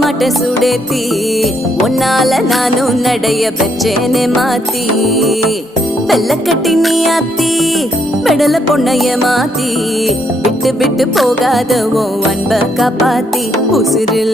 மாட்ட சுடேத்தி உன்னால நானும் நடைய பெற்றேனே மாத்தி வெள்ள கட்டி நீ ஆத்தி பெடல பொண்ணைய மாத்தி விட்டு விட்டு போகாத உன் அன்ப காப்பாத்தி உசிரில்